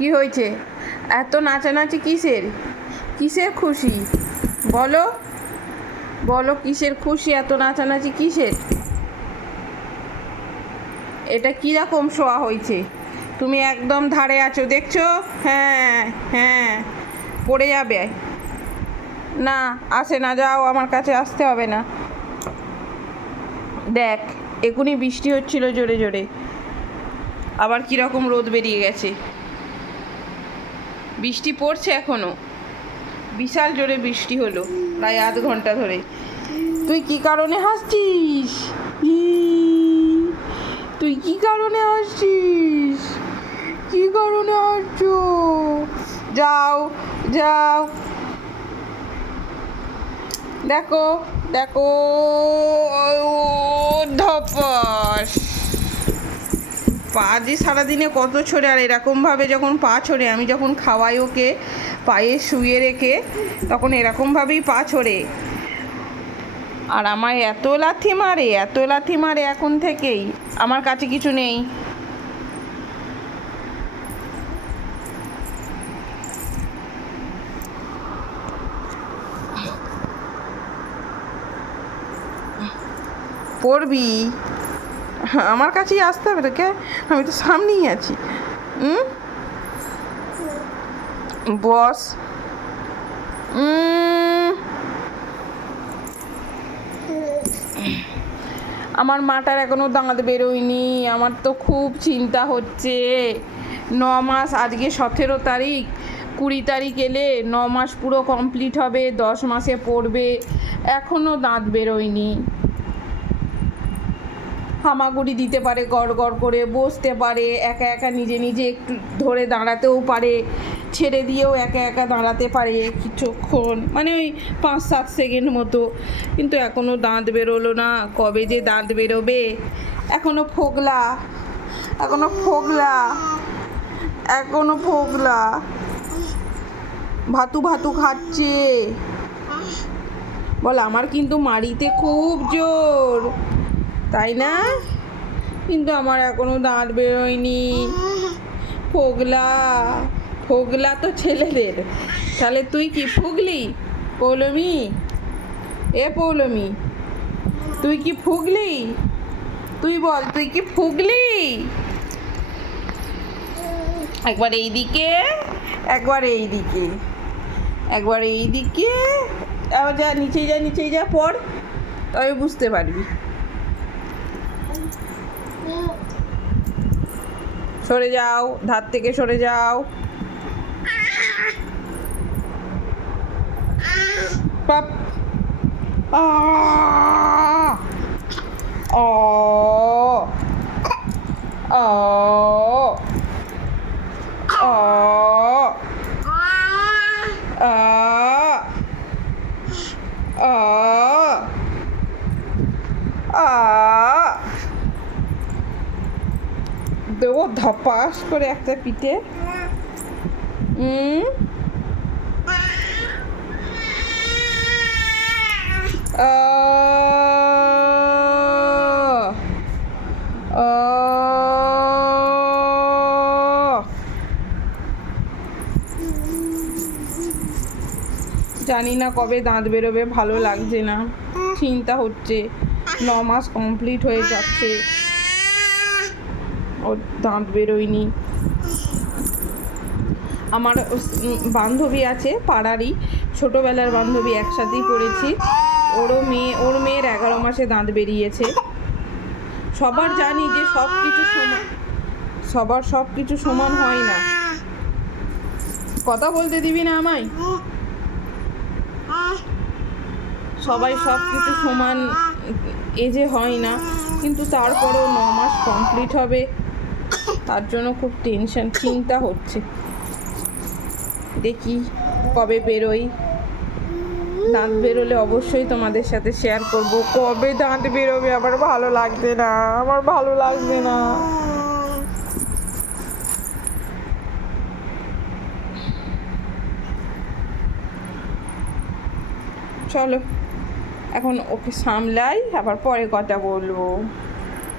কি হয়েছে? এত নাচানাচি কিসের? কিসের খুশি? বলো। বলো কিসের খুশি? এত নাচানাচি কিসের? এটা কীরকম শোয়া হয়েছে? তুমি একদম ধারে আছো, দেখছ? হ্যাঁ হ্যাঁ পড়ে যাবে। না, আসে না, যাও, আমার কাছে আসতে হবে না। দেখ এখনই বৃষ্টি হচ্ছিল জোরে জোরে। আবার কীরকম রোদ বেরিয়ে গেছে। বৃষ্টি পড়ছে এখনও। বিশাল জোরে বৃষ্টি হলো, প্রায় আধ ঘণ্টা ধরে তুই কি কারণে হাসছিস? তুই কি কারণে হাসছিস? কি কারণে হাসছ? যাও যাও। দেখো দেখো পা যে সারাদিনে কত ছড়ে, আর এরকমভাবে যখন পা ছড়ে, আমি যখন খাওয়াই ওকে, পায়ে শুয়ে রেখে, তখন এরকমভাবেই পা ছড়ে। আর আমায় এত লাথি মারে, এত লাথি মারে এখন থেকেই, আমার কাছে কিছু নেই। পড়বি? আমার কাছেই আসতে হবে তোকে? আমি তো সামনেই আছি। বস। আমার মাটার এখনও দাঁত বেরোয়নি। আমার তো খুব চিন্তা হচ্ছে। ন মাস আজকে সতেরো তারিখ। কুড়ি তারিখ এলে ন মাস পুরো কমপ্লিট হবে, দশ মাসে পড়বে। এখনও দাঁত বেরোয়নি। হামাগুড়ি দিতে পারে, গড় গড় করে বসতে পারে, একা একা নিজে নিজে একটু ধরে দাঁড়াতেও পারে, ছেড়ে দিয়েও একা একা দাঁড়াতে পারে কিছুক্ষণ মানে ওই পাঁচ সাত সেকেন্ড মতো। কিন্তু এখনও দাঁত বেরোলো না, কবে যে দাঁত বেরোবে? এখনও ফোগলা এখনও ফোগলা এখনও ফোগলা। ভাতু ভাতু খাচ্ছে। বল, আমার কিন্তু মাড়িতে খুব জোর। তাই না? কিন্তু আমার এখনও দাঁত বেরোয়নি। ফোগলা ফোগলা তো ছেলেদের। তাহলে তুই কি ফুগলি? পৌলমি? এ পৌলমি, তুই কি ফুগলি? তুই বল, তুই কি ফুগলি? একবার এই দিকে একবার এই দিকে একবার এই দিকে যা নিচে যা নিচে যা, পড়, তবে বুঝতে পারবি। সরে যাও ধার থেকে সরে যাও। ও আ। দেবো, ধপাস করে একটা পিঠে। জানি না কবে দাঁত বেরোবে, ভালো লাগছে না। চিন্তা হচ্ছে, ন মাস কমপ্লিট হয়ে যাচ্ছে। ওর দাঁত বেরোয়নি। আমার বান্ধবী আছে পাড়ারই, ছোটোবেলার বান্ধবী একসাথেই পড়েছি। ওরও মেয়ে, ওর মেয়ের এগারো মাসে দাঁত বেরিয়েছে। সবার জানি যে সব কিছু সমান, সবার সব কিছু সমান হয় না। কথা বলতে দিবি না আমায়? সবাই সব কিছু সমান এজে হয় না। কিন্তু তারপরেও ন মাস কমপ্লিট হবে। তার জন্য খুব টেনশন চিন্তা হচ্ছে। দেখি কবে বেরোই। দাঁত বেরোলে অবশ্যই তোমাদের সাথে শেয়ার করব। কবে দাঁত বেরোবে? আমার ভালো লাগছে না। আমার ভালো লাগছে না। চলো, এখন ওকে সামলাই, আবার পরে কথা বলব।